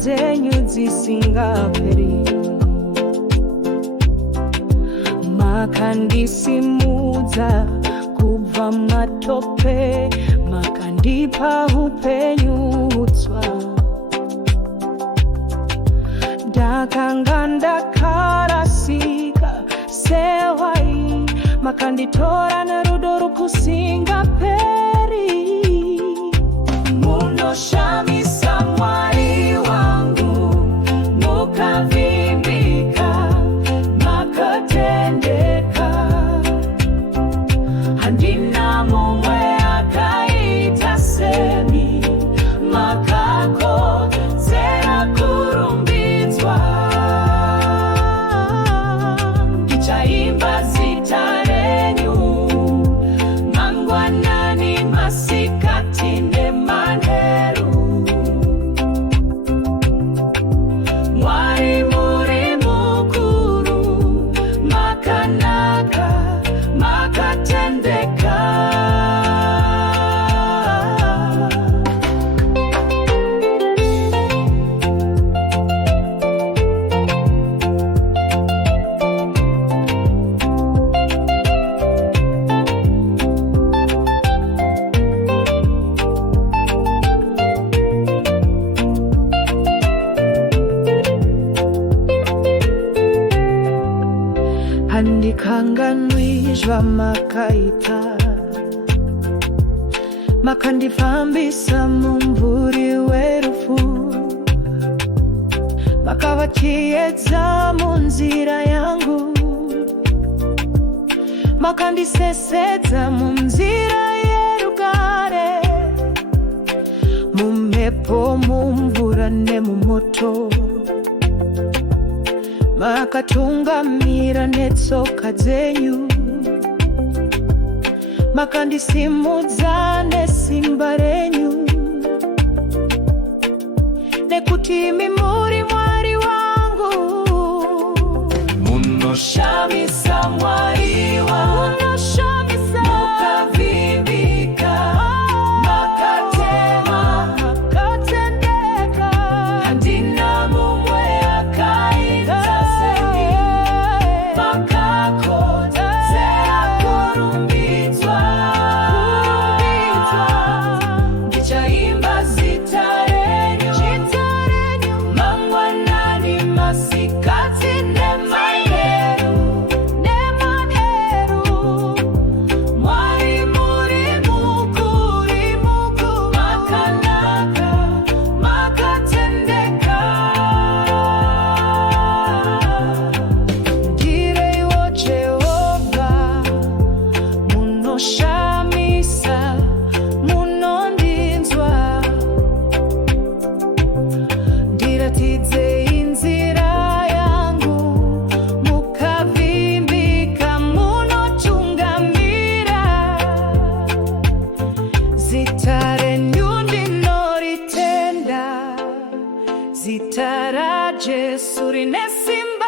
zenyu zisingaperi. Makandisimudza kubva matope, makandipa upenyu hutsva. Ndakanga ndakarasika sehwai, makanditora nerudo rusingaperi. Munoshamisa Mwari wangu, mukavimbika, makatendeka. Handina mumwe akaita semi, makakodzera kurumbidzwa. Ndichaimba zita renyu mangwanani, masikati nemanheru. Mwari muri mukuru, makanaka, makatendeka. Handikanganwijwa makaita, makandifambisa mumvuri werufu, makavachiedza munzira yangu, makandisesedza munzira yerugare. Mumhepo, mumvura nemumoto, makatungamira netsoka dzenyu, makandisimudza nesimba renyu. Nekuti imi muri Mwari wangu, munoshamisa Mwari wangu, mukavimbika, makatema, makatendeka. Handina mumwe akaita semi, makakodzera kurumbidzwa. Ndichaimba zita renyu mangwanani, masikati nemanheru. Mwari muri mukuru, makanaka, makatendeka. Ndireiwo Jehovha, munoshamisa, munondinzwa. Ndiratidze inzira yangu, mukavimbika, munotungamira. Zita renyu ndinoritenda, zita raJesu rine simba.